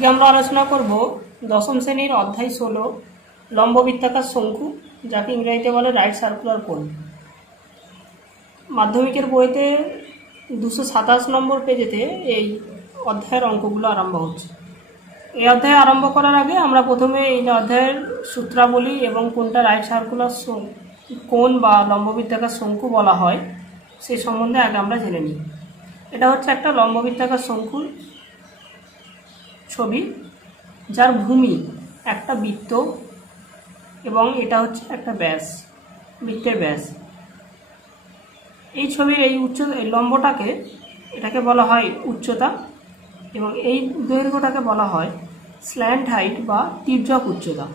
আজকে আমরা আলোচনা করব দশম শ্রেণীর অধ্যায় 16 লম্ববৃত্তাকার শঙ্কু, যাকে ইংরেজিতে বলে রাইট সার্কুলার কোন। মাধ্যমিকের বইতে 227 নম্বর পেজেতে এই অধ্যায়ের অঙ্কগুলো আরম্ভ হচ্ছে। এই অধ্যায় আরম্ভ করার আগে আমরা প্রথমে এই অধ্যায়ের সূত্রাবলী এবং কোনটা রাইট সার্কুলার কোন বা লম্ববৃত্তাকার শঙ্কু বলা হয় সেই সম্বন্ধে আগে আমরা জেনে নিই। এটা হচ্ছে একটা লম্ববৃত্তাকার শঙ্কুর ছবি, যার ভূমি একটা বৃত্ত এবং এটা হচ্ছে একটা ব্যাস, বৃত্তের ব্যাস। এই ছবির এই লম্বটাকে এটাকে বলা হয় উচ্চতা এবং এই দৈর্ঘ্যটাকে বলা হয় স্ল্যান্ট হাইট বা তির্যক উচ্চতা।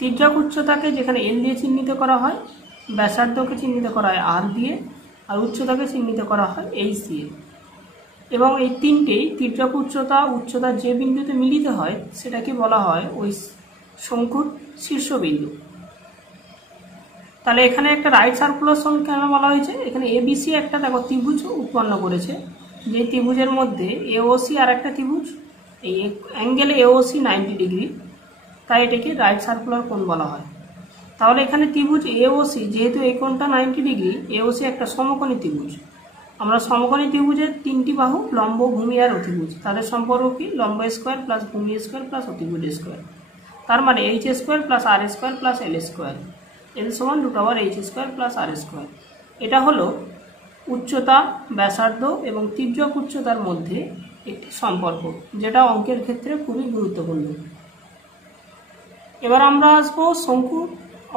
তির্যক উচ্চতাকে যেখানে এল দিয়ে চিহ্নিত করা হয়, ব্যাসার্ধকে চিহ্নিত করা হয় আর দিয়ে, আর উচ্চতাকে চিহ্নিত করা হয় এইচ দিয়ে। এবং এই তিনটেই তির্যক উচ্চতা যে বিন্দুতে মিলিত হয় সেটাকে বলা হয় ওই শঙ্কুর শীর্ষবিন্দু। তাহলে এখানে একটা রাইট সার্কুলার শঙ্কু কেন বলা হয়েছে? এখানে এবিসি একটা দেখো ত্রিভুজ উৎপন্ন করেছে, যে ত্রিভুজের মধ্যে এওসি আর একটা ত্রিভুজ, এই অ্যাঙ্গেলে এওসি 90 ডিগ্রি, তাই এটাকে রাইট সার্কুলার কোণ বলা হয়। তাহলে এখানে ত্রিভুজ এওসি, যেহেতু এই কোণটা 90 ডিগ্রি, এওসি একটা সমকোণী ত্রিভুজ। আমরা সমকোণী ত্রিভুজের তিনটি বাহু লম্ব, ভূমি আর অতিভুজ, তাদের সম্পর্ক কি? লম্ব স্কোয়ার প্লাস ভূমি স্কোয়ার প্লাস অতিভুজ স্কোয়ার। তার মানে H square plus R square plus L square, এল সমান √H square plus R square. এটা হলো উচ্চতা, ব্যাসার্ধ এবং তির্যক উচ্চতার মধ্যে একটি সম্পর্ক, যেটা অঙ্কের ক্ষেত্রে খুবই গুরুত্বপূর্ণ। এবার আমরা আসবো শঙ্কু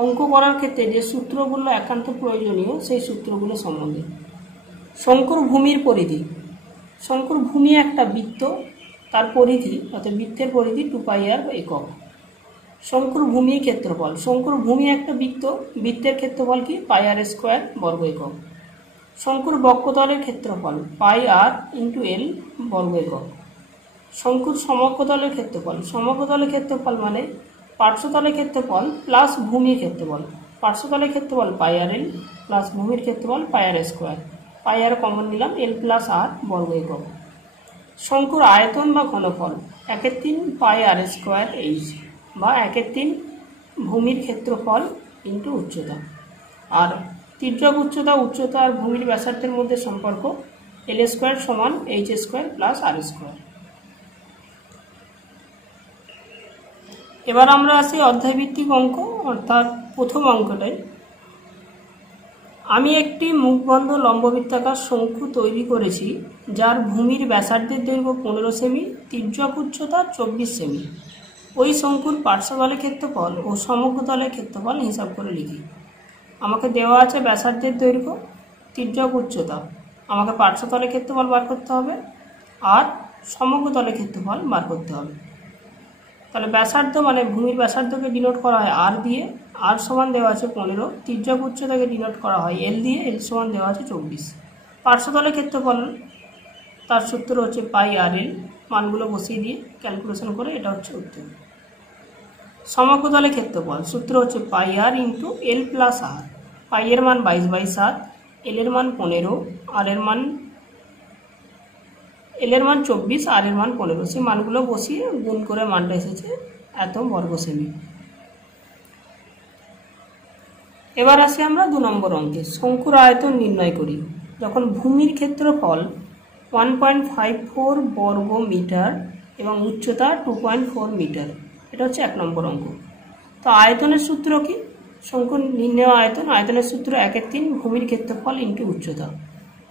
অঙ্ক করার ক্ষেত্রে যে সূত্রগুলো একান্ত প্রয়োজনীয় সেই সূত্রগুলো সম্বন্ধে। শঙ্কুর ভূমির পরিধি। শঙ্কুর ভূমি একটা বৃত্ত, তার পরিধি অর্থাৎ বৃত্তের পরিধি 2πr একক। শঙ্কুর ভূমি ক্ষেত্রফল। শঙ্কুর ভূমি একটা বৃত্ত, বৃত্তের ক্ষেত্রফল কি? πr² বর্গ একক। শঙ্কুর বক্ষতলের ক্ষেত্রফল πr × l বর্গ একক। শঙ্কুর সমগ্রতলের ক্ষেত্রফল। সমগ্রতলের ক্ষেত্রফল মানে পার্শ্বতলের ক্ষেত্রফল প্লাস ভূমির ক্ষেত্রফল। পার্শ্বতলের ক্ষেত্রফল πrl প্লাস ভূমির ক্ষেত্রফল πr²। πr কমন নিলাম, l প্লাস r বর্গ একক। শঙ্কুর আয়তন বা ঘনফল 1/3 πr² বা 1/3 ভূমির ক্ষেত্রফল ইন্টু উচ্চতা। আর তির্যক উচ্চতা আর ভূমির ব্যাসার্ধের মধ্যে সম্পর্ক l² সমান h² প্লাস r²। এবার আমরা আসি অধ্যায়ভিত্তিক অঙ্ক, অর্থাৎ প্রথম অঙ্কটাই। আমি একটি মুখবন্ধ লম্ববৃত্তাকার শঙ্কু তৈরি করেছি, যার ভূমির ব্যাসার্ধের দৈর্ঘ্য 15 সেমি, তির্যক উচ্চতা 24 সেমি। ওই শঙ্কুর পার্শ্বতলের ক্ষেত্রফল ও সমগ্রতলের ক্ষেত্রফল হিসাব করে লিখি। আমাকে দেওয়া আছে ব্যাসার্ধের দৈর্ঘ্য, তির্যক উচ্চতা, আমাকে পার্শ্বতলের ক্ষেত্রফল বার করতে হবে আর সমগ্রতলের ক্ষেত্রফল বার করতে হবে। তাহলে ব্যাসার্ধ মানে ভূমির ব্যাসার্ধকে ডিনোট করা হয় আর দিয়ে, আর সমান দেওয়া আছে 15। তির্যক উচ্চতাকে ডিনোট করা হয় এল দিয়ে, এল সমান দেওয়া আছে 24। পার্শ্বতলের ক্ষেত্রফল তার সূত্র হচ্ছে πrl, মানগুলো বসিয়ে দিয়ে ক্যালকুলেশন করে এটা হচ্ছে উত্তর। সমগ্রতলের ক্ষেত্রফল সূত্র হচ্ছে πr × l প্লাস r। পাই এর মান 22/7, এল এর মান 15, আর এর মান এল এর মান 24, আর এর মান 15। সেই মানগুলো বসিয়ে গুণ করে মানটা এসেছে এত বর্গ সেমি। এবার আসি আমরা 2 নম্বর অঙ্কে। শঙ্কুর আয়তন নির্ণয় করি। যখন ভূমির ক্ষেত্রফল 1.54 বর্গ মিটার এবং উচ্চতা 2.4 মিটার, এটা হচ্ছে 1 নম্বর অঙ্ক। তো আয়তনের সূত্র কি? শঙ্কুর নির্ণয় আয়তন। আয়তনের সূত্র 1/3 ভূমির ক্ষেত্রফল ইন্টু উচ্চতা।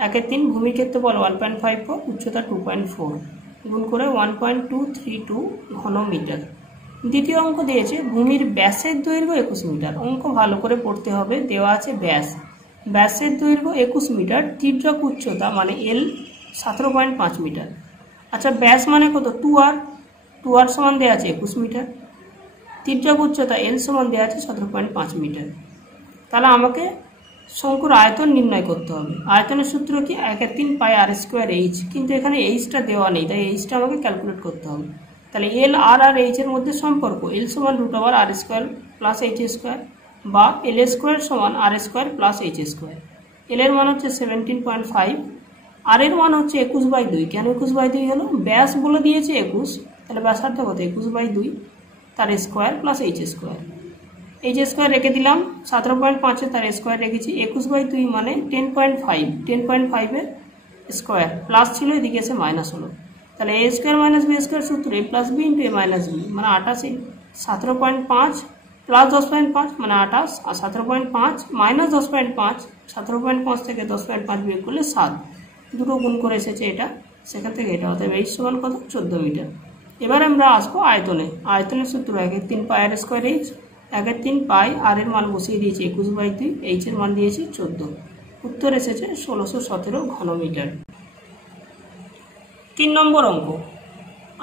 1/3 ভূমির ক্ষেত্রফল 1.54, উচ্চতা 2.4, গুণ করে 1.232 ঘন মিটার। দ্বিতীয় অঙ্ক দিয়েছে ভূমির ব্যাসের দৈর্ঘ্য 21 মিটার। অঙ্ক ভালো করে পড়তে হবে, দেওয়া আছে ব্যাস, ব্যাসের দৈর্ঘ্য 21 মিটার, তির্যক উচ্চতা মানে এল 17.5 মিটার। আচ্ছা ব্যাস মানে কত? 2r, 2r সমান দেওয়া আছে 21 মিটার, তির্যক উচ্চতা এল সমান দেওয়া আছে 17.5 মিটার। তাহলে আমাকে শঙ্কুর আয়তন নির্ণয় করতে হবে। আয়তনের সূত্র কি? 1/3 πr²h, কিন্তু এখানে এইচটা দেওয়া নেই, তাই এইচটা আমাকে ক্যালকুলেট করতে হবে। তাহলে এল আর এইচ এর মধ্যে সম্পর্ক এল সমান √r² প্লাস h² বা l² সমান r² প্লাস h²। এল এর মান হচ্ছে 17.5, আর এর মান হচ্ছে 21/2। কেন 21/2 হলো? ব্যাস বলে দিয়েছে 21, তাহলে ব্যাসার্ধ কত? 21/2 তার square plus H square. H square রেখে দিলাম, 17.5 তার স্কোয়ার রেখেছি। 21/2 মানে 10.5, 10.5-এর স্কোয়ার প্লাস ছিল, এদিকে এসে মাইনাস হলো। তাহলে এ স্কোয়ার মাইনাস বি স্কোয়ার সূত্র এ প্লাস বি ইন্টু এ মাইনাস বি মানে 28। 17.5 প্লাস 10.5 মানে 28, আর 17.5 মাইনাস 10.5, 17.5 থেকে 10.5 বিয়োগ করলে 7, দুটো গুণ করে এসেছে এটা, সেখান থেকে এটা অতএব এইচ সমান কত? 14 মিটার। এবার আমরা আসবো আয়তনে। আয়তনের সূত্র 1/3 pi R square H. 1/3 pi আর এর মান বসিয়ে দিয়েছি 21/2, এইচ এর মান দিয়েছি 14। উত্তর এসেছে 1617 ঘনমিটার। 3 নম্বর অঙ্ক।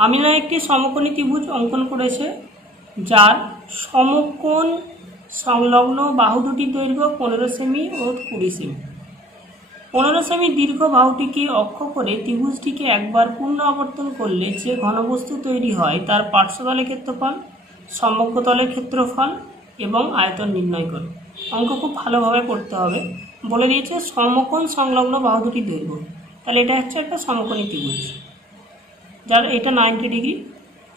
আমিনা একটি সমকোণী ত্রিভুজ অঙ্কন করেছে যার সমকোণ সংলগ্ন বাহু দুটির দৈর্ঘ্য 15 সেমি ও 20 সেমি। 15 সেমি দীর্ঘ বাহুটিকে অক্ষ করে ত্রিভুজটিকে একবার পূর্ণ আবর্তন করলে যে ঘনবস্তু তৈরি হয় তার পার্শ্বতলের ক্ষেত্রফল, সমগ্রতলের ক্ষেত্রফল এবং আয়তন নির্ণয় করে। অঙ্ক খুব ভালোভাবে করতে হবে। বলে দিয়েছে সমকোণ সংলগ্ন বাহু দুটির দৈর্ঘ্য, তাহলে এটা হচ্ছে একটা সমকোণী ত্রিভুজ যার এটা 90 ডিগ্রি।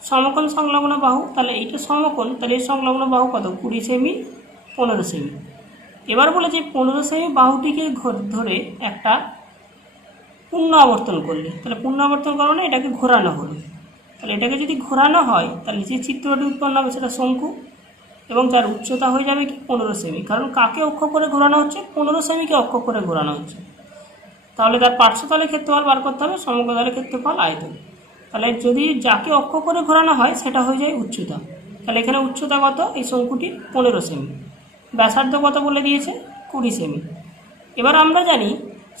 সমকোণ সংলগ্ন বাহু, তাহলে এইটা সমকোণ, তাহলে এর সংলগ্ন বাহু কত? 20 সেমি, 15 সেমি। এবার বলেছে 15 সেমি বাহুটিকে ধরে একটা পূর্ণ আবর্তন করলে, তাহলে পূর্ণ আবর্তন করা মানে এটাকে ঘোরানো হলো। তাহলে এটাকে যদি ঘোরানো হয় তাহলে যে চিত্রটি উৎপন্ন হবে সেটা শঙ্কু, এবং যার উচ্চতা হয়ে যাবে কি? 15 সেমি। কারণ কাকে অক্ষ করে ঘোরানো হচ্ছে? 15 সেমিকে অক্ষ করে ঘোরানো হচ্ছে। তাহলে তার পার্শ্বতলের ক্ষেত্রফল বার করতে হবে, সমগ্রতলের ক্ষেত্রফল, আয়তন। তাহলে যদি যাকে অক্ষ করে ঘোরানো হয় সেটা হয়ে যায় উচ্চতা। তাহলে এখানে উচ্চতা কত? এই শঙ্কুটি 15 সেমি। ব্যাসার্ধ কত বলে দিয়েছে? 20 সেমি। এবার আমরা জানি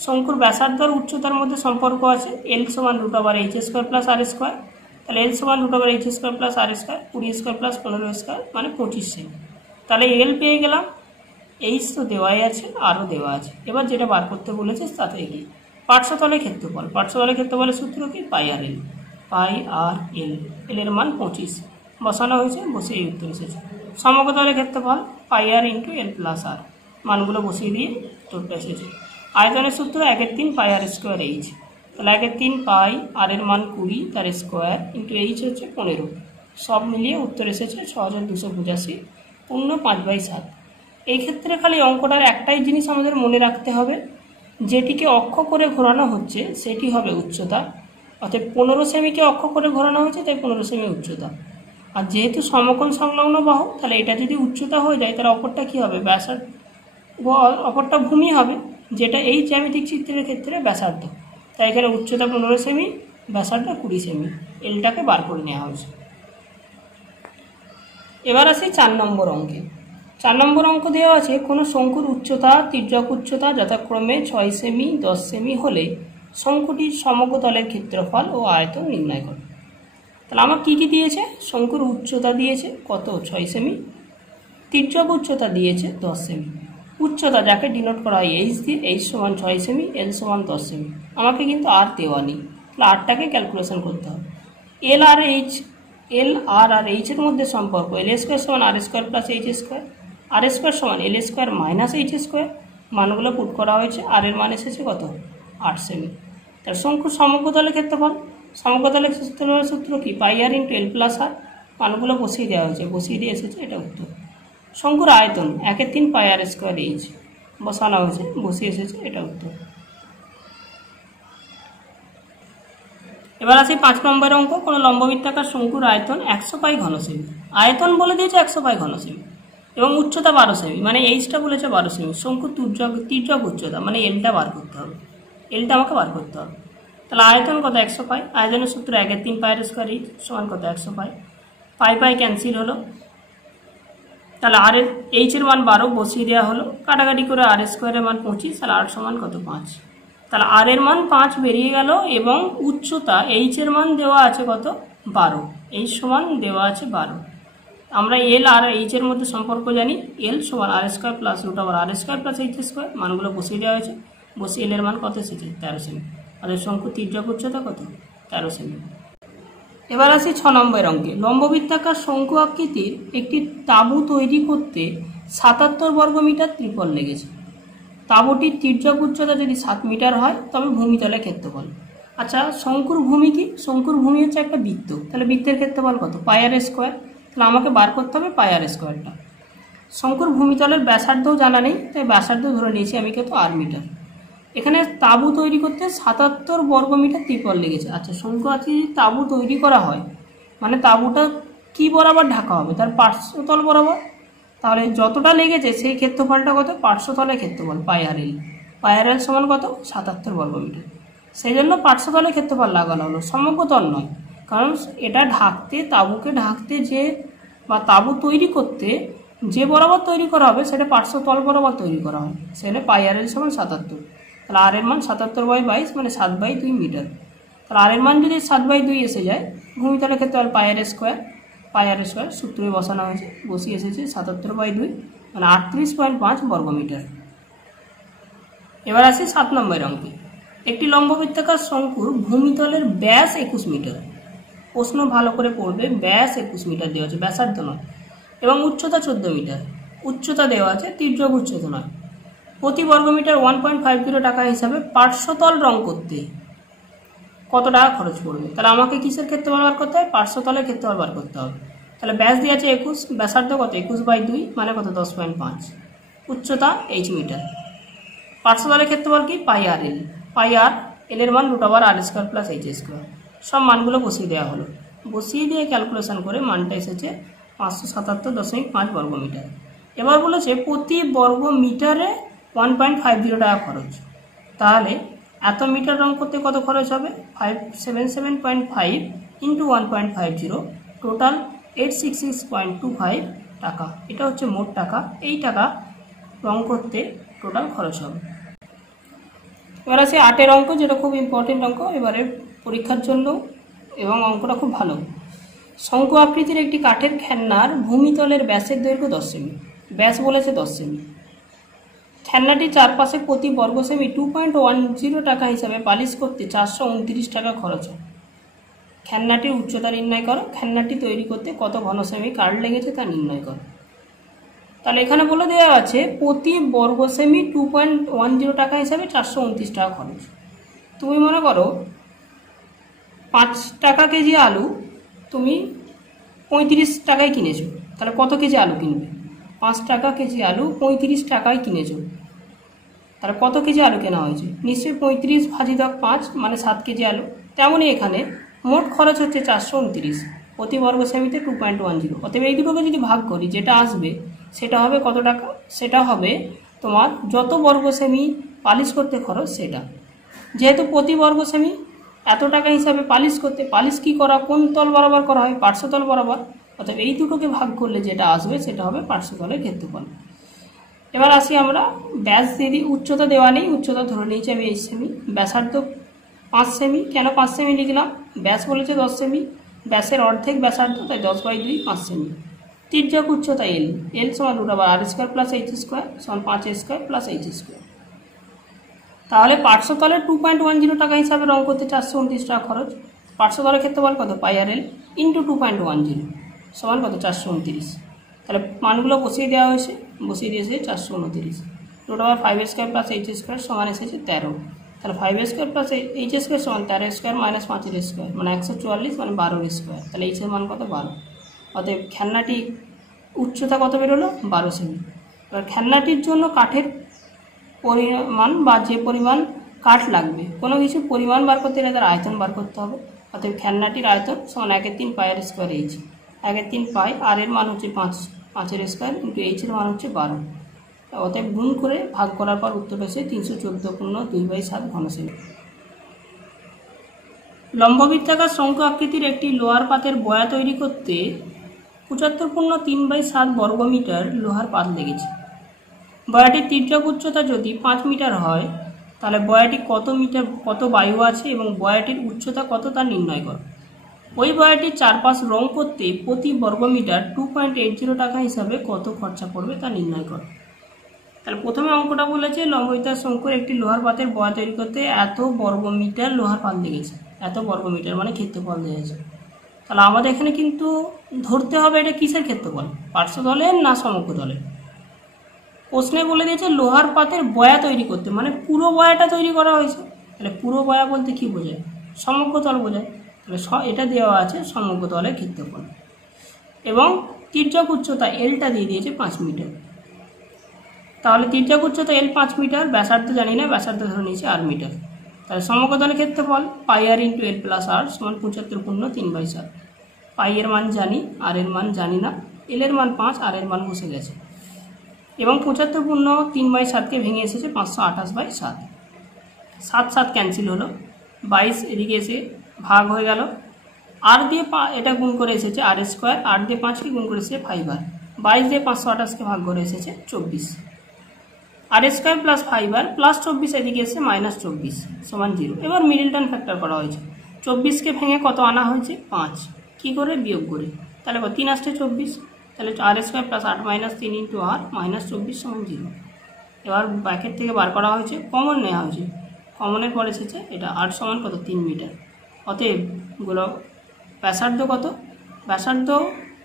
শঙ্কুর ব্যাসার্ধ আর উচ্চতার মধ্যে সম্পর্ক আছে, এল সমান √h² প্লাস আর স্কোয়ার। তাহলে এল সমান √h² plus R square, 20² plus 15² মানে 25 সেমি। তাহলে এল পেয়ে গেলাম, এইচ তো দেওয়াই আছে, আরও দেওয়া আছে। এবার যেটা বার করতে বলেছে তাতে কি? পার্শ্বতলের ক্ষেত্রফল। পার্শ্বতলের ক্ষেত্রফলের সূত্র কি? পাই আর এল। পাই আর এল, এল এর মান 25 বসানো হয়েছে, বসে এই উত্তর এসেছে। সমগ্রতলের ক্ষেত্রফল পাই আর ইন্টু এল প্লাস আর, মানগুলো বসিয়ে দিয়ে উত্তরটা এসেছে। আয়তনের সূত্র 1/3 পাই আর স্কোয়ার এইচ। তাহলে 1/3 পাই আর এর মান 20 তার স্কোয়ার ইন্টু এইচ হচ্ছে 15। সব মিলিয়ে উত্তর এসেছে 6285 পূর্ণ 5/7। এই ক্ষেত্রে খালি অঙ্কটার একটাই জিনিস আমাদের মনে রাখতে হবে, যেটিকে অক্ষ করে ঘোরানো হচ্ছে সেটি হবে উচ্চতা। অর্থাৎ 15 সেমিকে অক্ষ করে ঘোরানো হয়েছে, তাই 15 সেমি উচ্চতা। আর যেহেতু সমকোণ সংলগ্ন বাহু, তাহলে এটা যদি উচ্চতা হয়ে যায় তাহলে অপরটা কী হবে? ব্যাসার্ধ। অপরটা ভূমি হবে, যেটা এই জ্যামিতিক চিত্রের ক্ষেত্রে ব্যাসার্ধ। তাই এখানে উচ্চতা 15 সেমি, ব্যাসার্ধ 20 সেমি। এলটাকে বার করে নেওয়া হয়েছে। এবার আসি 4 নম্বর অঙ্কে। 4 নম্বর অঙ্ক দেওয়া আছে কোনো শঙ্কুর উচ্চতা, তির্যক উচ্চতা যথাক্রমে 6 সেমি, 10 সেমি হলে শঙ্কুটির সমগ্রতলের ক্ষেত্রফল ও আয়তন নির্ণয় করে। তাহলে আমার কী কী দিয়েছে? শঙ্কুর উচ্চতা দিয়েছে কত? 6 সেমি। তির্যক উচ্চতা দিয়েছে 10 সেমি। উচ্চতা যাকে ডিনোট করা হয় এইচ দিয়ে, এইচ সমান 6 সেমি, এল সমান 10 সেমি। আমাকে কিন্তু আর দেওয়া নেই, তাহলে আরটাকে ক্যালকুলেশন করতে হবে। এল আর এইচ এর মধ্যে সম্পর্ক এল স্কোয়ার সমান আর স্কোয়ার প্লাস এইচ স্কোয়ার, আর স্কোয়ার সমান এল স্কোয়ার মাইনাস এইচ স্কোয়ার। মানগুলো পুট করা হয়েছে, আর এর মান এসেছে কত? 8 সেমি। তার শঙ্কুর সমগ্রতলের ক্ষেত্রফল, সমগ্রতলের ক্ষেত্রফলের সূত্র কি? পাই আর ইন্টু এল প্লাস আর। মানগুলো বসিয়ে দেওয়া হয়েছে, বসিয়ে দিয়ে এসেছে এটা উত্তর। শঙ্কুর আয়তন 1/3 পাই আর স্কোয়ার এইচ বসানো হয়েছে, বসিয়ে এসেছে এটা উত্তর। এবার আসি 5 নম্বরের অঙ্ক। কোনো লম্ববৃত্তাকার শঙ্কুর আয়তন 100 পাই ঘন সেমি। আয়তন বলে দিয়েছে 100 পাই ঘন সেমি এবং উচ্চতা 12 সেমি, মানে এইচটা বলেছে 12 সেমি। শঙ্কুর তির্যক উচ্চতা মানে এলটা বার করতে হবে, এলটা আমাকে বার করতে হবে। তাহলে আয়তন কত? 100 পাই। আয়তনের সূত্র 1/3 পাই আর স্কোয়ার এইচ সমান কত? 100 পাই। পাই পাই ক্যান্সেল হলো, তাহলে আর এর এইচ এর মান 12 বসিয়ে দেওয়া হলো, কাটাকাটি করে আর স্কোয়ারের মান 25, তাহলে আর সমান কত? 5। তাহলে আর এর মান 5 বেরিয়ে গেল এবং উচ্চতা এইচ এর মান দেওয়া আছে কত? 12। এইচ সমান দেওয়া আছে 12। আমরা এল আর এইচ এর মধ্যে সম্পর্ক জানি, এল সমান আর square plus √R square plus H square. মানগুলো বসিয়ে দেওয়া হয়েছে, বসিয়ে এল এর মান কত এসেছে? 13 সেমি। আর শঙ্কু তির্যক উচ্চতা কত? 13 সেমি। এবার আসি 6 নম্বর অঙ্কে। লম্ববৃত্তাকার শঙ্কু আকৃতির একটি তাঁবু তৈরি করতে 77 বর্গমিটার ত্রিপল লেগেছে। তাঁবুটির তির্যক উচ্চতা যদি 7 মিটার হয় তবে ভূমিতলের ক্ষেত্রফল। আচ্ছা, শঙ্কুর ভূমি কি? শঙ্কুর ভূমি হচ্ছে একটা বৃত্ত, তাহলে বৃত্তের ক্ষেত্রফল কত? পাই আর স্কোয়ার। তাহলে আমাকে বার করতে হবে পাই আর স্কোয়ারটা। শঙ্কুর ভূমিতলের ব্যাসার্ধও জানা নেই, তাই ব্যাসার্ধ ধরে নিয়েছি আমি কত? 8 মিটার। এখানে তাঁবু তৈরি করতে 77 বর্গমিটার ত্রিপল লেগেছে। আচ্ছা, শঙ্কু আছে যদি তাঁবু তৈরি করা হয় মানে তাঁবুটা কি বরাবর ঢাকা হবে? তার পার্শ্বতল বরাবর। তাহলে যতটা লেগেছে সেই ক্ষেত্রফলটা কত? পার্শ্বতলের ক্ষেত্রফল পাই আর এল। পাই আর এল সমান কত? 77 বর্গমিটার। সেই জন্য পার্শ্বতলের ক্ষেত্রফল লাগানো হলো, সমগ্রতল নয়। কারণ এটা ঢাকতে, তাঁবুকে ঢাকতে যে বা তাঁবু তৈরি করতে যে বরাবর তৈরি করা হবে সেটা পার্শ্বতল বরাবর তৈরি করা হয়, সেটা পাই আর এল সমান 77। তাহলে আর এর মান 77/22 মানে 7/2 মিটার। তাহলে আর এর মান যদি 7/2 এসে যায়, ভূমিতলের ক্ষেত্রে পাই আর স্কোয়ার। পাই আর স্কোয়ার সূত্রে বসানো হয়েছে, বসিয়ে এসেছে 77/2 মানে 38.5 বর্গমিটার। এবার আসি 7 নম্বরের অঙ্কে। একটি লম্ববৃত্তাকার শঙ্কুর ভূমিতলের ব্যাস 21 মিটার। প্রশ্ন ভালো করে পড়বে, ব্যাস 21 মিটার দেওয়া আছে, ব্যাসার্ধ নয়। এবং উচ্চতা 14 মিটার। উচ্চতা দেওয়া আছে, তির্যক উচ্চতা নয়। প্রতি বর্গমিটার 1.50 টাকা হিসাবে পার্শ্বতল রং করতে কত টাকা খরচ পড়বে? তাহলে আমাকে কিসের ক্ষেত্রফল বার করতে হবে? পার্শ্বতলের ক্ষেত্রফল বার করতে হবে। তাহলে ব্যাস দিয়ে আছে 21, ব্যাসার্ধ কত? 21/2 মানে কত? 10.5। উচ্চতা h মিটার। পার্শ্বতলের ক্ষেত্রফল কি? পাই আর এল। পাই আর এল এর মান √r² প্লাস h স্কোয়ার। সব মানগুলো বসিয়ে দেওয়া হলো, বসিয়ে দিয়ে ক্যালকুলেশন করে মানটা এসেছে 577.5 বর্গমিটার। এবার বলেছে প্রতি বর্গ মিটারে 1.50 টাকা খরচ। তাহলে এত মিটার রং করতে কত খরচ হবে? 577.5 ইন্টু 1.50, টোটাল 866.25 টাকা। এটা হচ্ছে মোট টাকা। এই টাকা রং করতে টোটাল খরচ হবে। এবার আছে 8 অঙ্ক, যেটা খুব ইম্পর্টেন্ট অঙ্ক এবারে পরীক্ষার জন্য, এবং অঙ্কটা খুব ভালো। শঙ্কু আকৃতির একটি কাঠের খেলনার ভূমিতলের ব্যাসের দৈর্ঘ্য 10 সেমি। ব্যাস বলেছে 10 সেমি। খেলনাটির চারপাশে প্রতি বর্গ সেমি 2.10 টাকা হিসাবে পালিশ করতে 429 টাকা খরচ হয়। খেলনাটির উচ্চতা নির্ণয় করো। খেলনাটি তৈরি করতে কত ঘন সেমি কাঠ লেগেছে তা নির্ণয় করো। তাহলে এখানে বলে দেওয়া আছে প্রতি বর্গ সেমি 2.10 টাকা হিসাবে 429 টাকা খরচ। তুমি মনে করো 5 টাকা কেজি আলু তুমি 35 টাকায় কিনেছো, তাহলে কত কেজি আলু কিনবে? 5 টাকা কেজি আলু 35 টাকায় কিনেছো, তাহলে কত কেজি আলু কেনা হয়েছে? নিশ্চয়ই 35 ভাজিতক 5 মানে 7 কেজি আলু। তেমনই এখানে মোট খরচ হচ্ছে 429, প্রতি বর্গ সেমিতে 2.10। অতএব এই দুটোকে যদি ভাগ করি, যেটা আসবে সেটা হবে কত টাকা? সেটা হবে তোমার যত বর্গ সেমি পালিশ করতে খরচ সেটা। যেহেতু প্রতি বর্গ সেমি এত টাকা হিসাবে পালিশ করতে, পালিশ কি করা? কোন তল বরাবর করা হয়? পার্শ্বতল বরাবর। অর্থাৎ এই দুটোকে ভাগ করলে যেটা আসবে সেটা হবে পার্শ্বতলের ক্ষেত্রফল। এবার আসি আমরা ব্যাস দিয়ে দিই। উচ্চতা দেওয়া নেই, উচ্চতা ধরে নিয়েছি আমি 8 সেমি। ব্যাসার্ধ 5 সেমি। কেন 5 সেমি লিখলাম? ব্যাস বলেছে 10 সেমি, ব্যাসের অর্ধেক ব্যাসার্ধ, তাই 10/2 5 সেমি। তির্যক উচ্চতা এল। এল সমান √r² প্লাস h স্কোয়ার সমান 5a² প্লাস h স্কোয়ার। তাহলে পার্শ্বতলে 2.10 টাকা হিসাবে রং করতে 429 টাকা খরচ। পার্শ্বতলের ক্ষেত্রফল কত? পাই আর এল ইন্টু 2.10 সমান কত? 429। তাহলে মানগুলো বসিয়ে দেওয়া হয়েছে, বসিয়ে দিয়েছে 429। √5a² প্লাস h স্কোয়ার সমান এসেছে 13। তাহলে 5a² প্লাস h স্কোয়ার সমান 13² মাইনাস 5 মানে 144 মানে 12 স্কোয়ার। তাহলে h এর মান কত? 12। অতএব খেলনাটি উচ্চতা কত বেরোলো? 12 সেমি। এবার খেলনাটির জন্য কাঠের পরিমাণ বা যে পরিমাণ কাঠ লাগবে, কোনো কিছু পরিমাণ বার করতে গেলে তার আয়তন বার করতে হবে। অতএব খেলনাটির আয়তন সমান 1/3 pi R square H. 1/3 pi, আর এর মান হচ্ছে 5 স্কোয়ার ইন্টু এইচ এর মান হচ্ছে 12। অতএব গুণ করে ভাগ করার পর উত্তর হচ্ছে 314.2/7 ঘন সেমি। লম্ববৃত্তাকার শঙ্কু আকৃতির একটি লোহার পাতের বয়া তৈরি করতে 75.3/7 বর্গমিটার লোহার পাত লেগেছে। বয়াটির তির্যক উচ্চতা যদি 5 মিটার হয়, তাহলে বয়াটি কত বায়ু আছে এবং বয়াটির উচ্চতা কত তা নির্ণয় করো। ওই বয়াটির চারপাশ রং করতে প্রতি বর্গমিটার 2.80 টাকা হিসাবে কত খরচা পড়বে তা নির্ণয় করো। তাহলে প্রথমে অঙ্কটা বলেছে লম্ববৃত্তাকার শঙ্কুর একটি লোহার পাতের বয়া তৈরি করতে এত বর্গমিটার লোহার পাত লেগেছে। এত বর্গমিটার মানে ক্ষেত্রফল দিয়েছে। তাহলে আমাদের এখানে কিন্তু ধরতে হবে এটা কিসের ক্ষেত্রফল? পার্শ্বতলের না সমগ্রতলের? প্রশ্নে বলে দিয়েছে লোহার পাতের বয়া তৈরি করতে, মানে পুরো বয়াটা তৈরি করা হয়েছে। তাহলে পুরো বয়া বলতে কি বোঝায়? সমগ্র তল বোঝায়। তাহলে এটা দেওয়া আছে সমগ্র তলের ক্ষেত্রফল, এবং তির্যক উচ্চতা এলটা দিয়ে দিয়েছে 5 মিটার। তাহলে তির্যক উচ্চতা এল 5 মিটার, ব্যাসার্ধ জানি না, ব্যাসার্ধ ধরে নিয়েছে আর মিটার। তাহলে সমগ্র তলের ক্ষেত্রফল পাই আর ইন্টু এল প্লাস আর সমান 75/3/7। পাই এর মান জানি, আর এর মান জানি না, এল এর মান 5, আর এর মান বসে গেছে, এবং 75/3/7কে ভেঙে এসেছে 528/7। 7 7 ক্যান্সেল হলো, 22 এদিকে এসে ভাগ হয়ে গেল, আর দিয়ে এটা গুণ করে এসেছে আর স্কোয়ার, 8 দিয়ে 5কে গুণ করে এসেছে 5r, 22 দিয়ে 528কে ভাগ করে এসেছে 24, আর স্কোয়ার প্লাস 5r প্লাস 24 এদিকে এসে -24 সমান 0। এবার মিডল টার্ম ফ্যাক্টর করা হয়েছে, 24কে ভেঙে কত আনা হয়েছে? 5, কী করে? বিয়োগ করে। তাহলে 3 আসছে 24, তাহলে আর স্কোয়ার প্লাস 8 - 3 ইন্টু আর -24 সমান 0। এবার ব্র্যাকেট থেকে বার করা হয়েছে, কমন নেওয়া হয়েছে, কমনের পর এসেছে এটা 8 সমান কত? 3 মিটার। অতএব গুলো ব্যাসার্ধ কত? ব্যাসার্ধ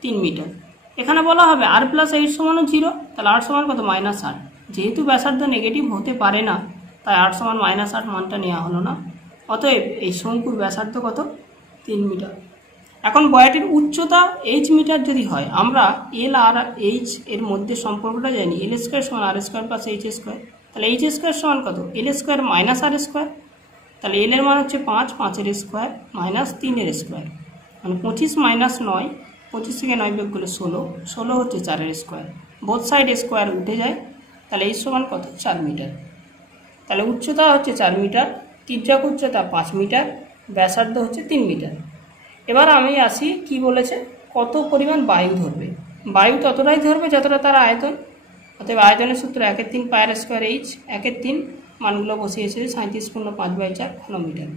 3 মিটার। এখানে বলা হবে আর প্লাস 8 সমান 0, তাহলে 8 সমান কত? -8। যেহেতু ব্যাসার্ধ নেগেটিভ হতে পারে না, তাই 8 সমান -8 মানটা নেওয়া হলো না। অতএব এই শঙ্কুর ব্যাসার্ধ কত? 3 মিটার। এখন বয়াটির উচ্চতা h মিটার যদি হয়, আমরা এল আর এইচ এর মধ্যে সম্পর্কটা জানি, এল স্কোয়ার সমান আর স্কোয়ার প্লাস এইচ স্কোয়ার। তাহলে এইচ স্কোয়ার সমান কত? এল স্কোয়ার মাইনাস আর স্কোয়ার। তাহলে এল এর মান হচ্ছে 5, 5-এর স্কোয়ার মাইনাস 3-এর স্কোয়ার, মানে 25 - 9, 25 থেকে 9 বিয়োগ করলে 16, 16 হচ্ছে 4-এর স্কোয়ার। বোথ সাইড স্কোয়ার উঠে যায়, তাহলে এই সমান কত? 4 মিটার। তাহলে উচ্চতা হচ্ছে 4 মিটার, তির্যক উচ্চতা 5 মিটার, ব্যাসার্ধ হচ্ছে 3 মিটার। এবার আমি আসি কি বলেছে, কত পরিমাণ বায়ু ধরবে। বায়ু ততটাই ধরবে যতটা তার আয়তন। অতএব আয়তনের সূত্র 1/3 পাই স্কোয়ার এইচ, 1/3 মানগুলো বসিয়েছে 37.5/4 ঘনমিটার।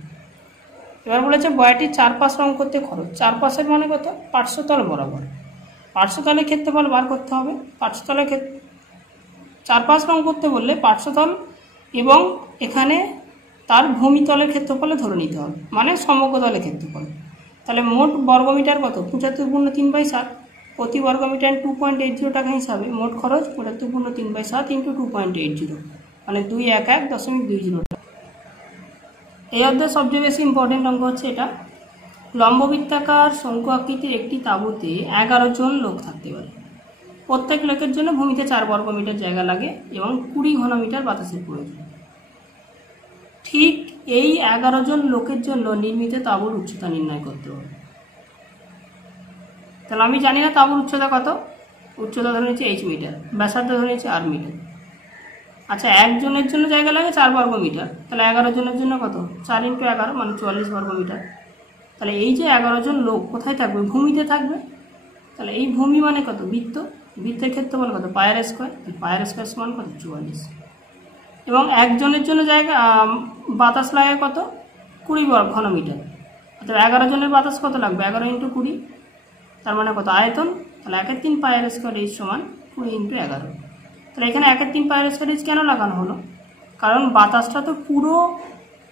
এবার বলেছে বয়াটির চারপাশ রং করতে খরচ। চারপাশের মানে কত? পার্শ্বতল বরাবর। পার্শ্বতলের ক্ষেত্রফল বার করতে হবে। পার্শ্বতলের চারপাশ রং করতে বললে পার্শ্বতল এবং এখানে তার ভূমিতলের ক্ষেত্রফলে ধরে নিতে হবে, মানে সমগ্র তলের ক্ষেত্রফল। তাহলে মোট বর্গমিটার কত? 75/3/7, প্রতি বর্গমিটার 2.80 টাকা হিসাবে মোট খরচ 75/3/7 ইন্টু 2.80, মানে 211.20 টাকা। এই অধ্যায়ে সবচেয়ে বেশি ইম্পর্টেন্ট অঙ্ক হচ্ছে এটা। লম্ববৃত্তাকার শঙ্কু আকৃতির একটি তাঁবুতে 11 জন লোক থাকতে পারে। প্রত্যেক লোকের জন্য ভূমিতে 4 বর্গমিটার জায়গা লাগে এবং 20 ঘনমিটার বাতাসের প্রয়োজন। ঠিক এই 11 জন লোকের জন্য নির্মিত তাঁবুর উচ্চতা নির্ণয় করতে হবে। তাহলে আমি জানি না তাঁবুর উচ্চতা কত। উচ্চতা ধরে নিচ্ছে h মিটার, ব্যাসার্ধ ধরে নিচ্ছে r মিটার। আচ্ছা, একজনের জন্য জায়গা লাগে 4 বর্গমিটার, তাহলে 11 জনের জন্য কত? 4 × 11 মানে 44 বর্গমিটার। তাহলে এই যে 11 জন লোক কোথায় থাকবে? ভূমিতে থাকবে। তাহলে এই ভূমি মানে কত? বৃত্ত। বৃত্তের ক্ষেত্রফল কত? পাই আর স্কোয়ার। পাই আর স্কোয়ার সমান কত? 44। এবং একজনের জন্য জায়গা বাতাস লাগে কত? 20 ঘনমিটার। অর্থাৎ 11 জনের বাতাস কত লাগবে? 11 × 20, তার মানে কত? আয়তন। তাহলে 1/3 পাই আর স্কোয়ার এইচ সমান 20 × 11। তাহলে এখানে 1/3 পাই আর স্কোয়ার এইচ কেন লাগানো হলো? কারণ বাতাসটা তো পুরো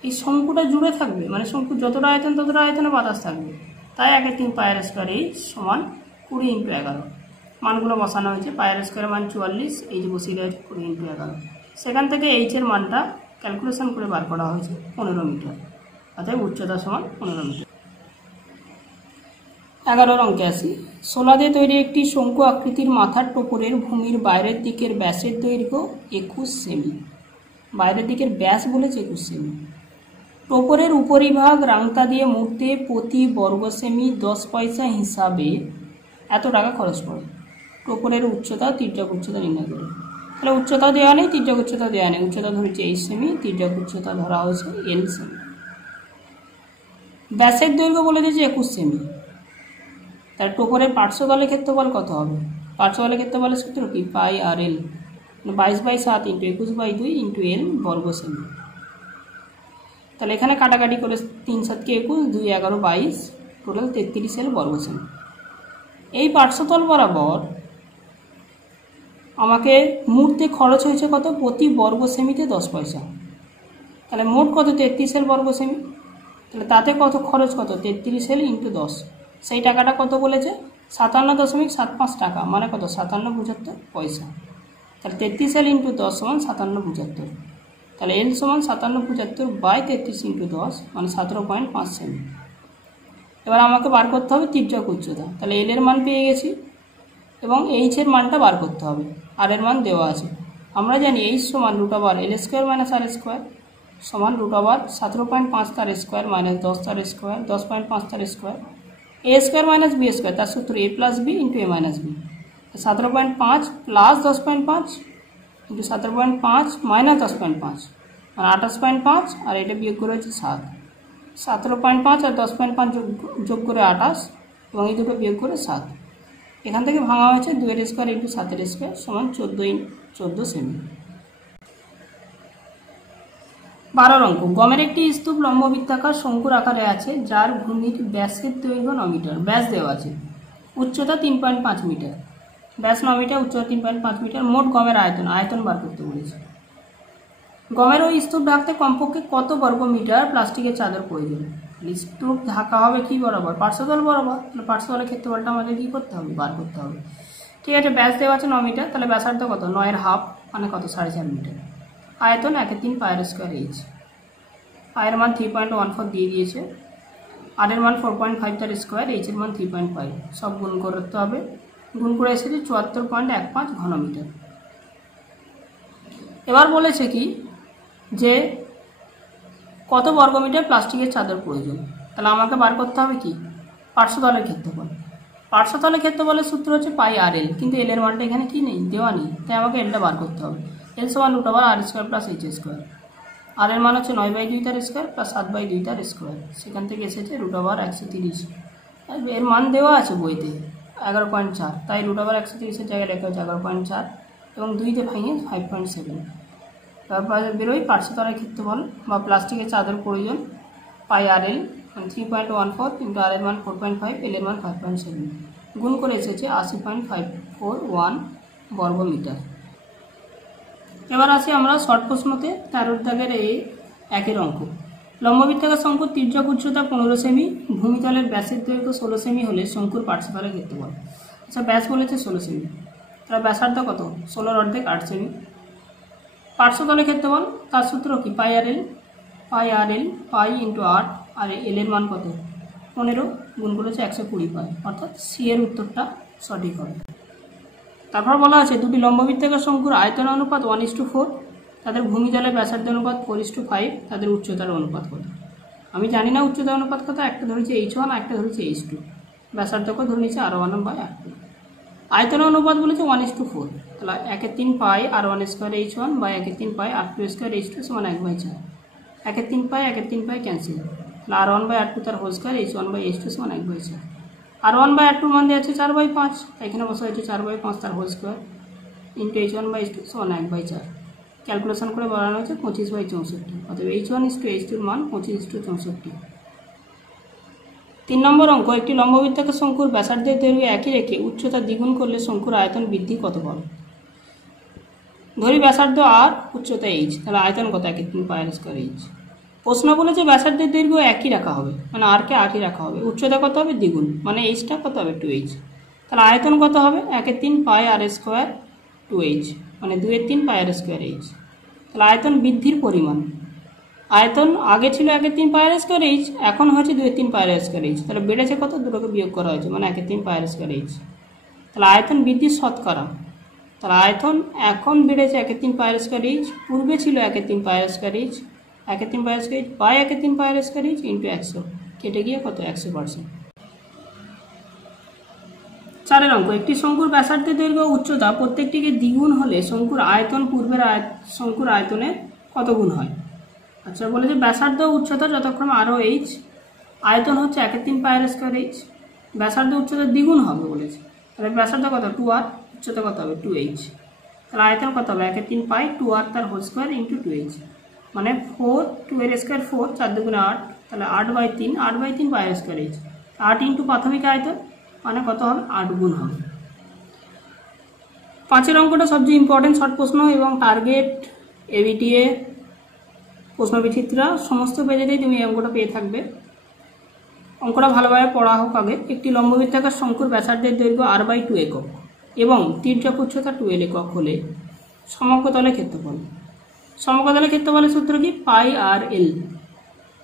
এই শঙ্কুটা জুড়ে থাকবে, মানে শঙ্কু যতটা আয়তন ততটা আয়তনে বাতাস থাকবে, তাই 1/3 পাই আর স্কোয়ার এইচ সমান 20 × 11। মানগুলো বসানো হয়েছে। পাই আর স্কোয়ারের মান 44, এইচ বসিয়ে দেওয়া হয়েছে 20 × 11। সেখান থেকে এইচের মানটা ক্যালকুলেশন করে বার করা হয়েছে 15 মিটার, অর্থাৎ উচ্চতা সমান 15 মিটার। 11 অঙ্কে আসি। শোলা দিয়ে তৈরি একটি শঙ্কু আকৃতির মাথার টোপরের ভূমির বাইরের দিকের ব্যাসের দৈর্ঘ্য 21 সেমি। বাইরের দিকের ব্যাস বলেছে 21 সেমি। টোপরের উপরিভাগ রাংতা দিয়ে মুড়তে প্রতি বর্গ সেমি 10 পয়সা হিসাবে এত টাকা খরচ পড়ে। টোপরের উচ্চতা, তির্যক উচ্চতা নির্ণয় করে। তাহলে উচ্চতা দেওয়া নেই, তির্যক উচ্চতা দেওয়া নেই। উচ্চতা ধরেছে 8 সেমি, তির্যক উচ্চতা ধরা হয়েছে n সেমি। ব্যাসের দৈর্ঘ্য বলে দিয়েছে 21 সেমি। তাহলে টোপরের পার্শ্বতলের ক্ষেত্রফল কত হবে? পার্শ্বতলের ক্ষেত্রফলের সূত্র কি? পাই আর এল, 22/7 × 21/2 × l বর্গ সেমি। তাহলে এখানে কাটাকাটি করে 3 × 7 = 21, 2 × 11 = 22, টোটাল 33 l বর্গ সেমি। এই পার্শ্বতল বরাবর আমাকে মুড়তে খরচ হয়েছে কত? প্রতি বর্গ সেমিতে 10 পয়সা। তাহলে মোট কত? 33 l বর্গ সেমি। তাহলে তাতে কত খরচ? কত? 33 l × 10। সেই টাকাটা কত বলেছে? 57.75 টাকা, মানে কত? 57.75 পয়সা। তাহলে 33L ইন্টু 10 সমান 5775। তাহলে L সমান 5775 বাই 33 ইন্টু 10 মানে 17.5 সেমি। এবার আমাকে বার করতে হবে তির্যক উচ্চতা। তাহলে L এর মান পেয়ে গেছি এবং H এর মানটা বার করতে হবে। আর এর মান দেওয়া আছে। আমরা জানি H সমান √L square minus R square সমান √17.5 তার স্কোয়ার মাইনাস 10 তার স্কোয়ার 10.5 তার square A square minus B square, তার সূত্র A plus B into A minus B। 17.5 plus 10.5 into 17.5 minus 10.5 মানে 28.5, আর এটা বিয়োগ করে হচ্ছে 7। 17.5 আর 10.5 যোগ করে 28 এবং এই দুটো বিয়োগ করে 7। এখান থেকে ভাঙা হয়েছে 2 স্কোয়ার ইন্টু 7 স্কোয়ার সমান 14 সেমি। 12 অঙ্ক। গমের একটি স্তূপ লম্ববৃত্তাকার শঙ্কুর আকারে আছে, যার ভূমির ব্যাসের দৈর্ঘ্য 9 মিটার। ব্যাস দেওয়া আছে, উচ্চতা 3.5 মিটার। ব্যাস 9 মিটার, উচ্চতা 3.5 মিটার। মোট গমের আয়তন বার করতে বলেছে। গমের ওই স্তূপ ঢাকতে কমপক্ষে কত বর্গ মিটার প্লাস্টিকের চাদর প্রয়োজন? স্তূপ ঢাকা হবে কি বরাবর? পার্শ্বতল বরাবর। তাহলে পার্শ্বতলের ক্ষেত্রফলটা আমাদের কি করতে হবে? বার করতে হবে। ঠিক আছে, ব্যাস দেওয়া আছে 9 মিটার, তাহলে ব্যাসার্ধ কত? 9 এর হাফ মানে কত? 4.5 মিটার। আয়তন 1/3 পায়ের স্কোয়ার এইচ। পায়ের মান 3.14 দিয়ে দিয়েছে, আর এর মান 4.5 তার স্কোয়ার, এইচ এর মান 3.5। সব গুণ করতে হবে। গুণ করে এসেছে 74.15 ঘন মিটার। এবার বলেছে কি যে কত বর্গমিটার প্লাস্টিকের চাদর প্রয়োজন। তাহলে আমাকে বার করতে হবে কি? পার্শ্বতলের ক্ষেত্রফল। পার্শ্বতলের ক্ষেত্রফলের সূত্র হচ্ছে পাই আর এল, কিন্তু এল এর মানটা এখানে কি নেই, দেওয়া নেই, তাই আমাকে এলটা বার করতে হবে। এল সমান √R square plus H square. আর এর মান হচ্ছে 9/2 তার স্কোয়ার প্লাস 7/2 তার স্কোয়ার। সেখান থেকে এসেছে √R 130। এর মান দেওয়া আছে বইতে 11.4, তাই √R 130-এর জায়গায় লেখা হচ্ছে 11.4 এবং 2 ভাঙিয়ে 5.7। তারপর বেরোই পার্শ্বতলের ক্ষেত্রফল বা প্লাস্টিকের চাদর প্রয়োজন পাই আর এল 3.14 ইন্টু আর এর মান 4.5, এল এর মান 5.7। গুণ করে এসেছে 80.541 বর্গ মিটার। এবার আসি আমরা শর্ট প্রশ্নতে 13 দাগের এই একের অঙ্ক। লম্ববৃত্তাকার শঙ্কুর তির্যক উচ্চতা 15 সেমি, ভূমিতলের ব্যাসের দৈর্ঘ্য 16 সেমি হলে শঙ্কুর পার্শ্বতলের ক্ষেত্রফল। আচ্ছা, ব্যাস বলেছে 16 সেমি, তাহলে ব্যাসার্ধ কত? 16 অর্ধেক 8 সেমি। পার্শ্বতলের ক্ষেত্রফল তার সূত্র কি? পাই আর এল পাই ইন্টু 8, আর এল এর মান কত? 15। গুণ করেছে 120 পাই, অর্থাৎ সি এর উত্তরটা সঠিক হবে। তারপর বলা আছে দুটি লম্ববৃত্তাকার শঙ্কুর আয়তন অনুপাত 1:4, তাদের ভূমিতলের ব্যাসার্ধ অনুপাত 4:5, তাদের উচ্চতার অনুপাত কত? আমি জানি না উচ্চতার অনুপাত কত, একটা ধরেছে H1 আর একটা ধরেছে H2, ব্যাসার্ধকে ধরে নিচ্ছে R1/R2। আয়তন অনুপাত বলেছে 1:4, তাহলে 1/3 পাই R1 স্কোয়ার H1 বা 1/3 পাই R2 স্কোয়ার H2 সমান 1/4। 1/3 পাই ক্যান্সেল, তাহলে R1/R2 তার হোল স্কোয়ার H1/H2 সমান 1/4। R1/R2 মান দেওয়া আছে 4/5, এখানে বসা হচ্ছে 4/5 তার হোল স্কোয়ার ইন্টু H1/H2 সমান 1/4। ক্যালকুলেশন করে বাড়ানো হচ্ছে 25/64, অতএব H1:H2 এর মান 25:64। 3 নম্বর অঙ্ক। একটি লম্ববৃত্তাকার শঙ্কুর ব্যাসার্ধের দৈর্ঘ্য একই রেখে উচ্চতা দ্বিগুণ করলে শঙ্কুর আয়তন বৃদ্ধি কত পাবে? ধরি ব্যাসার্ধ আর, উচ্চতা এইচ, তাহলে আয়তন কত? 1/3 পায়ের স্কোয়ার এইচ। প্রশ্ন বলেছে ব্যাসার্ধের দৈর্ঘ্য একই রাখা হবে, মানে আরকে 8ই রাখা হবে, উচ্চতা কত হবে? দ্বিগুণ, মানে এইচটা কত হবে? 2h। তাহলে আয়তন কত হবে? 1/3 পাই আর স্কোয়ার 2h, মানে 2/3 পাই আর স্কোয়ার এইচ। তাহলে আয়তন বৃদ্ধির পরিমাণ, আয়তন আগে ছিল 1/3 পাই আর স্কোয়ার এইচ, এখন হচ্ছে 2/3 পাই আর স্কোয়ার এইচ। তাহলে বেড়েছে কত? দুটোকে বিয়োগ করা হয়েছে, মানে 1/3 পাই আর স্কোয়ার এইচ। তাহলে আয়তন বৃদ্ধির শতকরা, তাহলে আয়তন এখন বেড়েছে 1/3 পাই আর স্কোয়ার এইচ, পূর্বে ছিল 1/3 pi R square H. 1/3 pi R square H by 1/3 pi R square H into 100, কেটে গিয়ে কত? 100%। 4 অঙ্ক। একটি শঙ্কুর ব্যাসার্ধের দৈর্ঘ্য উচ্চতা প্রত্যেকটিকে দ্বিগুণ হলে শঙ্কুর আয়তন পূর্বের শঙ্কুর আয়তনের কত গুণ হয়? আচ্ছা, বলেছে ব্যাসার্ধ উচ্চতা যতক্ষণ আরও এইচ, আয়তন হচ্ছে 1/3 পাই আর স্কোয়ার এইচ, ব্যাসার্ধ উচ্চতা দ্বিগুণ হবে বলেছে। তাহলে ব্যাসার্ধ কত? 2r, উচ্চতা কত হবে? 2h। তাহলে আয়তন কত হবে? 1/3 পাই 2r তার হোল স্কোয়ার ইন্টু 2h, মানে 4, 2 এর স্কোয়ার 4, 4 দুগুণে 8, তাহলে 8/3 পাই আর স্কোয়ার এইচ। 8 ইন্টু প্রাথমিক আয়তন মানে কত হবে? 8 গুণ হবে। 5 অঙ্কটা সবচেয়ে ইম্পর্টেন্ট শর্ট প্রশ্ন এবং টার্গেট, এবিটিএ, প্রশ্নবিচিত্রা সমস্ত পেজেতেই তুমি এই অঙ্কটা পেয়ে থাকবে। অঙ্কটা ভালোভাবে পড়া হোক আগে। একটি লম্ববৃত্তাকার শঙ্কুর ব্যাসার্ধের দৈর্ঘ্য r/2 একক এবং তির্যক উচ্চতা 2l একক হলে সমগ্রতলের ক্ষেত্রফল। সমগ্রতলের ক্ষেত্রফলের সূত্র কি? পাই আর এল।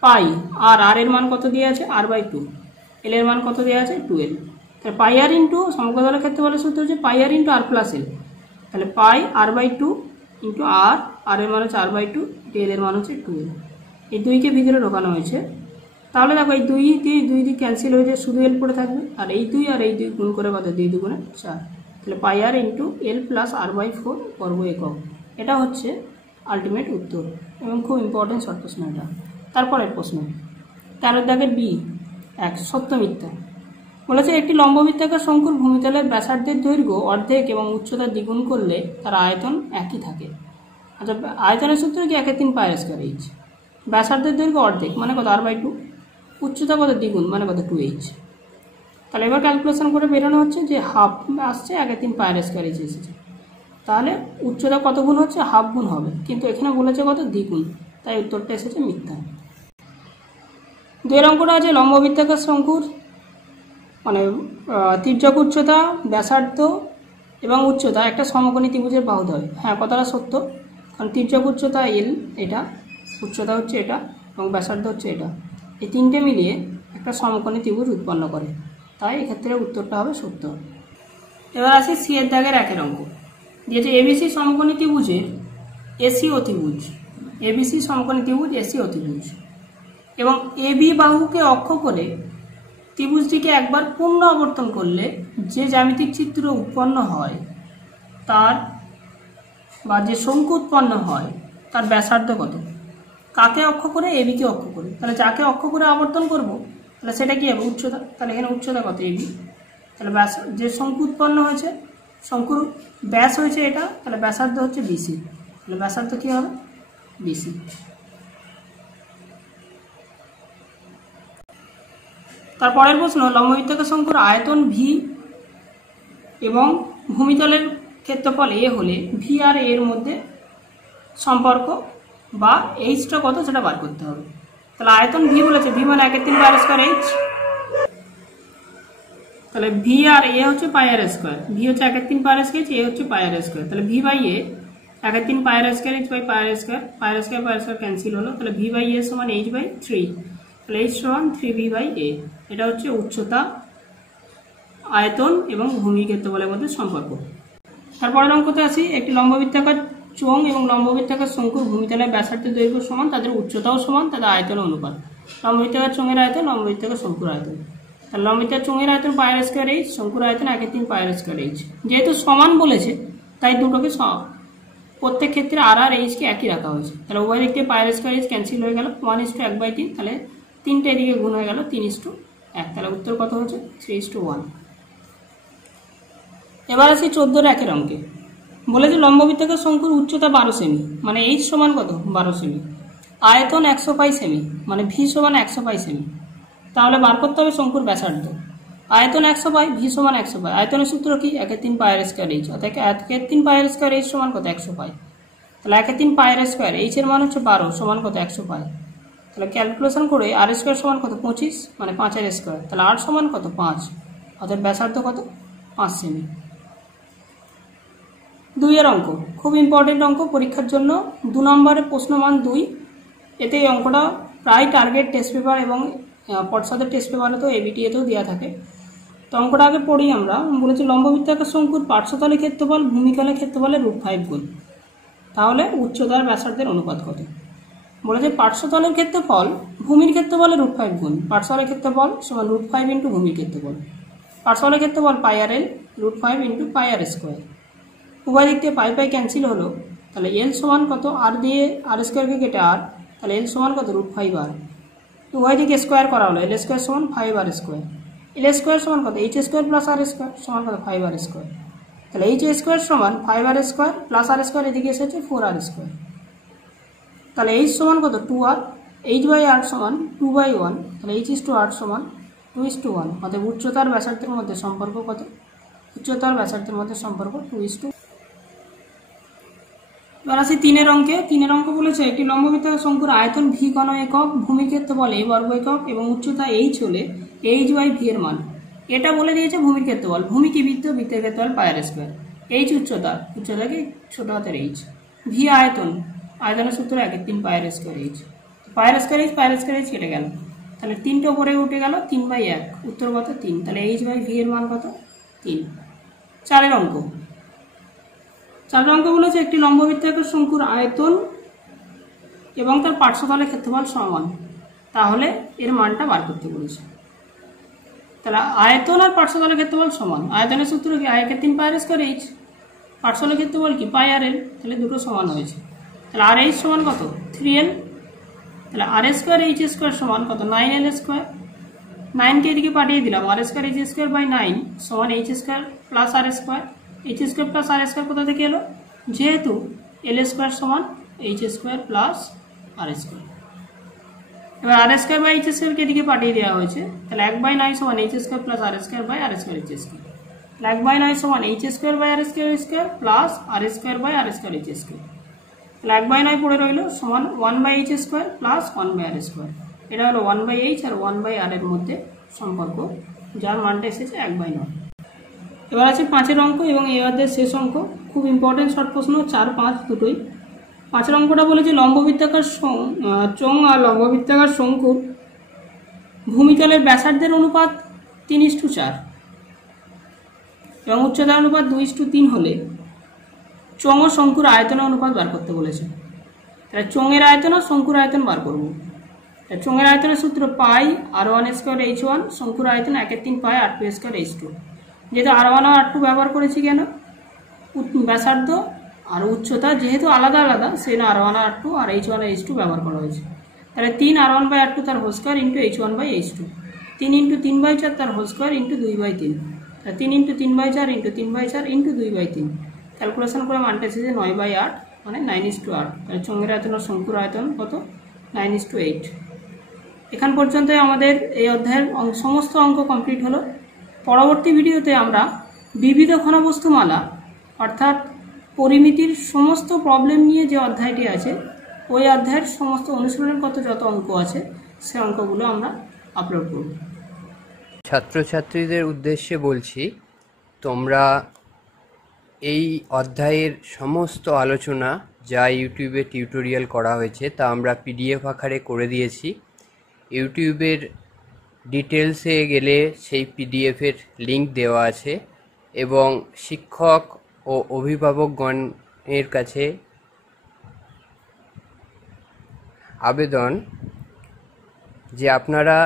পাই আর এর মান কত দিয়ে আছে? r/2। এল এর মান কত দেওয়া আছে? 2l। তাহলে পাই আর ইন্টু সমগ্রতলের ক্ষেত্রফলের সূত্র হচ্ছে পাই আর ইন্টু r প্লাস এল। তাহলে পাই r/2 ইন্টু আর এর মান হচ্ছে r/2, এল এর মান হচ্ছে 2l। এই দুইকে ভিতরে ঢোকানো হয়েছে। তাহলে দেখো এই দুই ক্যান্সেল হয়ে যায়, শুধু এল পড়ে থাকবে। আর এই দুই গুণ করে কত? 2 2 4। তাহলে পাই আর ইন্টু এল প্লাস r/4 বর্গ একক। এটা হচ্ছে আলটিমেট উত্তর এবং খুব ইম্পর্টেন্ট শর্ট প্রশ্ন এটা। তারপরের প্রশ্ন 13 দাগের B1 সত্য মিথ্যা বলেছে একটি লম্ববৃত্তাকার শঙ্কুর ভূমিতলের ব্যাসার্ধের দৈর্ঘ্য অর্ধেক এবং উচ্চতা দ্বিগুণ করলে তার আয়তন একই থাকে। আচ্ছা, আয়তনের সূত্র কি? 1/3 পাই আর স্কয়ার এইচ। ব্যাসার্ধের দৈর্ঘ্য অর্ধেক মানে কত? r/2। উচ্চতা কত? দ্বিগুণ মানে কত? 2h। তাহলে এবার ক্যালকুলেশন করে বেরোনো হচ্ছে যে হাফ আসছে 1/3 পাই আর স্কয়ার এইচ এসেছে। তাহলে উচ্চতা কত গুণ হচ্ছে? হাফ গুণ হবে, কিন্তু এখানে বলেছে কত? দ্বিগুণ, তাই উত্তরটা এসেছে মিথ্যা। 2 অঙ্কটা আছে লম্ববৃত্তাকার শঙ্কুর মানে তির্যক উচ্চতা, ব্যাসার্ধ এবং উচ্চতা একটা সমকোণী ত্রিভুজের বাহুদ হয়। হ্যাঁ, কথাটা সত্য, কারণ তির্যক উচ্চতা এল, এটা উচ্চতা হচ্ছে এটা এবং ব্যাসার্ধ হচ্ছে এটা, এই তিনটে মিলিয়ে একটা সমকোণী ত্রিভুজ উৎপন্ন করে, তাই এক্ষেত্রে উত্তরটা হবে সত্য। এবার আসি সি এর দাগের 1 অঙ্ক দিয়েছে এবিসি সমকোণী ত্রিভুজের এসি অতিভুজ। এবিসি সমকোণী ত্রিভুজ এসি অতিভুজ এবং এবি বাহুকে অক্ষ করে ত্রিভুজটিকে একবার পূর্ণ আবর্তন করলে যে জ্যামিতিক চিত্র উৎপন্ন হয় তার বা যে শঙ্কু উৎপন্ন হয় তার ব্যাসার্ধ কত? কাকে অক্ষ করে? এবিকে অক্ষ করে। তাহলে যাকে অক্ষ করে আবর্তন করব তাহলে সেটা কি হবে? উচ্চতা। তাহলে এখানে উচ্চতা কত? এবি। তাহলে ব্যাস যে শঙ্কু উৎপন্ন হয়েছে, শঙ্কুর ব্যাস হয়েছে এটা, তাহলে ব্যাসার্ধ হচ্ছে বিসি। তাহলে ব্যাসার্ধ কি হবে? বিসি। তারপরের প্রশ্ন লম্ববৃত্তাকার শঙ্কুর আয়তন ভি এবং ভূমিতলের ক্ষেত্রফল এ হলে ভি আর এর মধ্যে সম্পর্ক বা এইচটা কত সেটা বার করতে হবে। তাহলে আয়তন ভি বলেছে, ভি মানে 1/3 পাই আর স্কয়ার এইচ। তাহলে ভি আর এ হচ্ছে পাই আর স্কয়ার, ভি হচ্ছে 1/3 পাই আর স্কয়ার, এ হচ্ছে পাই আর স্কয়ার। তাহলে V by A 1/3 pi r square H by pi r square, pi r square cancel হলো। তাহলে V by এ সমান h/3। তাহলে h সমান 3v by এ। এটা হচ্ছে উচ্চতা, আয়তন এবং ভূমি ক্ষেত্রফলের মধ্যে সম্পর্ক। তারপরের অঙ্কতে আসি একটি লম্ববৃত্তাকার চোঙ এবং লম্ববৃত্তাকার শঙ্কুর ভূমিতলের ব্যাসার্ধের দৈর্ঘ্য সমান, তাদের উচ্চতাও সমান, তাদের আয়তন অনুপাত। লম্ববৃত্তাকার চোঙের আয়তন, লম্ববৃত্তাকার শঙ্কুর আয়তন। তাহলে লম্ববৃত্তাকার চোঙের আয়তন পাই আর স্কয়ার এইচ, শঙ্কুর আয়তন 1/3 পাই আর স্কয়ার এইচ। যেহেতু সমান বলেছে তাই দুটোকে প্রত্যেক ক্ষেত্রে আর আর এইচকে একই রাখা হয়েছে। তাহলে উভয় দিক থেকে পাই আর স্কয়ার এইচ ক্যান্সেল হয়ে গেল, 1:1/3। তাহলে 3টে এদিকে গুণ হয়ে গেল 3:1। তাহলে উত্তর কত হচ্ছে? 3:1। এবার আসি 14 এর 1 অঙ্কে বলেছে লম্ববৃত্তাকার শঙ্কুর উচ্চতা 12 সেমি মানে এইচ সমান কত? 12 সেমি। আয়তন 100 পাই সেমি মানে ভি সমান 100 পাই সেমি। তাহলে বার করতে হবে শঙ্কুর ব্যাসার্ধ। আয়তন 100 পাই, ভি সমান 100 পাই। আয়তনের সূত্র কি? 1/3 পাই আর স্কয়ার এইচ। অর্থাৎ 1/3 পাই আর স্কয়ার এইচ সমান কত? 100 পাই। তাহলে 1/3 পাই আর স্কয়ার এইচ এর মান হচ্ছে 12 সমান কত? 100 পাই। তাহলে ক্যালকুলেশন করে আর স্কয়ার সমান কত? 25 মানে 5 আর স্কয়ার। তাহলে আর সমান কত? 5। অর্থাৎ ব্যাসার্ধ কত? 5 সেমি। 2 এর অঙ্ক খুব ইম্পর্টেন্ট অঙ্ক পরীক্ষার জন্য, 2 নম্বরের প্রশ্ন মান 2। এতে এই অঙ্কটা প্রায় টার্গেট টেস্ট পেপার এবং পর্ষদের টেস্ট পেপারে তো এবিটিএতেও দেওয়া থাকে। তো অঙ্কটা আগে পড়ি আমরা। বলেছি লম্ববৃত্তাকার শঙ্কুর পার্শ্বতলের ক্ষেত্রফল ভূমিতলের ক্ষেত্রফলের √5 গুণ। তাহলে উচ্চতার ব্যাসার্ধের অনুপাত কত? বলেছে পার্শ্বতলের ক্ষেত্রফল ভূমির ক্ষেত্রফলের √5 গুণ। পার্শ্বতলের ক্ষেত্রফল সমান √5 ইন্টু ভূমির ক্ষেত্রফল। পার্শ্বতলের ক্ষেত্রফল পাই আর এল, √5 ইন্টু পাই আর স্কোয়ার। উভয় দিক থেকে পাই পাই ক্যান্সেল হলো। তাহলে এল সমান কত? আর দিয়ে আর স্কোয়ারকে কেটে আর, তাহলে এল সমান কত? √5 আর। উভয় দিকে স্কোয়ার করা হলো, এল স্কোয়ার সমান 5 আর স্কোয়ার। এল স্কোয়ার সমান কত? H square plus R square সমান কত? 5 আর স্কোয়ার। তাহলে এইচ স্কোয়ার সমান 5 আর স্কোয়ার প্লাস আর স্কোয়ার, এদিকে এসেছে 4 আর স্কোয়ার। তাহলে এইচ সমান কত? 2 আর। এইচ বাই আর সমান 2/1। তাহলে এইচ ইস টু আর সমান 2:1। অর্থাৎ উচ্চতার ব্যাসার্ধের মধ্যে সম্পর্ক কত? উচ্চতার ব্যাসার্ধের মধ্যে সম্পর্ক 2:2। এবার আসি 3 এর অঙ্কে। 3 এর অঙ্ক বলেছে একটি লম্ববৃত্তাকার শঙ্কুর আয়তন ভি ঘন একক, ভূমির ক্ষেত্রফল এ বর্গ একক এবং উচ্চতা এইচ হলে এইচ বাই ভি এর মান। এটা বলে দিয়েছে ভূমির ক্ষেত্রফল। ভূমি কি? বৃত্ত, বৃত্তের ক্ষেত্রফল পাই আর স্কোয়ার। এইচ উচ্চতাকে ছোট হাতের এইচ। ভি আয়তনের সূত্র 1/3 পায়ের স্কোয়ার এইচ। পায়ের স্কোয়ার এইচ কেটে গেল, তাহলে 3টে উপরে উঠে গেল, 3/1, উত্তর কত 3, তাহলে এইচ বাই ভি এর মান কত 3। 4 অঙ্ক বলেছে একটি লম্ববৃত্তাকার শঙ্কুর আয়তন এবং তার পার্শ্বতলের ক্ষেত্রফল সমান, তাহলে এর মানটা বার করতে বলেছে। তাহলে আয়তন আর পার্শ্বতলের ক্ষেত্রফল সমান, আয়তনের সূত্র কি I/3 পায়ের স্কোয়ার এইচ, পার্শ্বতলের ক্ষেত্রফল কি পাই আর এল, তাহলে দুটো সমান হয়েছে। তাহলে আর এইচ সমান কত 3l, তাহলে আর স্কোয়ার এইচ স্কোয়ার সমান কত 9l স্কোয়ার। 9কে এদিকে পাঠিয়ে দিলাম, আর স্কোয়ার এইচ স্কোয়ার বাই 9 সমান H square plus R square. H square plus R square কোথা থেকে এলো, যেহেতু এল স্কোয়ার সমান H square plus R square. এবার আর স্কোয়ার বাই এইচ স্কোয়ারকে এদিকে পাঠিয়ে দেওয়া হয়েছে, তাহলে 1/9 সমান H square plus R square by R square H square. 1/9 সমান H square by R square plus R square by R square H square. তাহলে 1/9 পড়ে রইল সমান 1/h square plus 1/r square. এটা হলো 1/h আর 1/r এর মধ্যে সম্পর্ক, যার মানটা এসেছে 1/9। এবার আছে 5 অঙ্ক এবং এই অধ্যায়ের শেষ অঙ্ক, খুব ইম্পর্টেন্ট শর্ট প্রশ্ন, 4, 5 দুটোই। 5 অঙ্কটা বলেছে লম্ববৃত্তাকার চোঙ আর লম্ববৃত্তাকার শঙ্কুর ভূমিতলের ব্যাসার্ধের অনুপাত 3:4 এবং উচ্চতার অনুপাত 2:3 হলে চোঙ ও শঙ্কুর আয়তনের অনুপাত বার করতে বলেছে। তাহলে চোঙের আয়তন আর শঙ্কুর আয়তন বার করবো। চোঙের আয়তনের সূত্র পাই r1 স্কোয়ার h1, শঙ্কুর আয়তন 1/3 পাই r2 স্কোয়ার h2। যেহেতু r1 আর r2 ব্যবহার করেছি কেন, ব্যাসার্ধ আর উচ্চতা যেহেতু আলাদা আলাদা, সেই জন্য r1 আর r2 আর h1 আর h2 ব্যবহার করা হয়েছে। তাহলে 3 r1/r2 তার হোল স্কোয়ার ইন্টু h1/h2, 3 × 3/4 তার whole square into 2/3, 3 × 3/4 into 3/4 into 2/3। Calculation করে মানটা এসেছে 9/8, মানে 9:8। তাহলে চোঙের আয়তন আর শঙ্কুর আয়তন কত 9:8। এখান পর্যন্তই আমাদের এই অধ্যায়ের সমস্ত অঙ্ক কমপ্লিট হলো। পরবর্তী ভিডিওতে আমরা বিবিধ ঘনবস্তুমালা অর্থাৎ পরিমিতির সমস্ত প্রবলেম নিয়ে যে অধ্যায়টি আছে, ওই অধ্যায়ের সমস্ত অনুশীলনগত যত অঙ্ক আছে সে অঙ্কগুলো আমরা আপলোড করব। ছাত্রছাত্রীদের উদ্দেশ্যে বলছি, তোমরা এই অধ্যায়ের সমস্ত আলোচনা যা ইউটিউবে টিউটোরিয়াল করা হয়েছে তা আমরা পিডিএফ আকারে করে দিয়েছি। ইউটিউবের ডিটেলসে গেলে সেই পিডিএফের লিঙ্ক দেওয়া আছে এবং শিক্ষক ও অভিভাবকগণের কাছে আবেদন যে আপনারা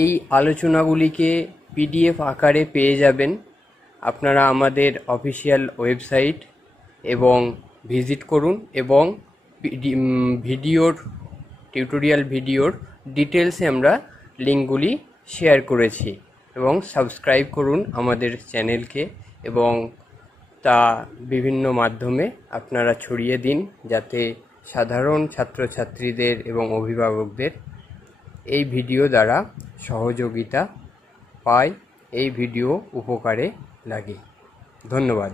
এই আলোচনাগুলিকে পিডিএফ আকারে পেয়ে যাবেন। আপনারা আমাদের অফিসিয়াল ওয়েবসাইট এবং ভিজিট করুন এবং টিউটোরিয়াল ভিডিওর ডিটেলসে আমরা লিঙ্কগুলি শেয়ার করেছি এবং সাবস্ক্রাইব করুন আমাদের চ্যানেলকে এবং তা বিভিন্ন মাধ্যমে আপনারা ছড়িয়ে দিন, যাতে সাধারণ ছাত্রছাত্রীদের এবং অভিভাবকদের এই ভিডিও দ্বারা সহযোগিতা পায়, এই ভিডিও উপকারে লাগে। ধন্যবাদ।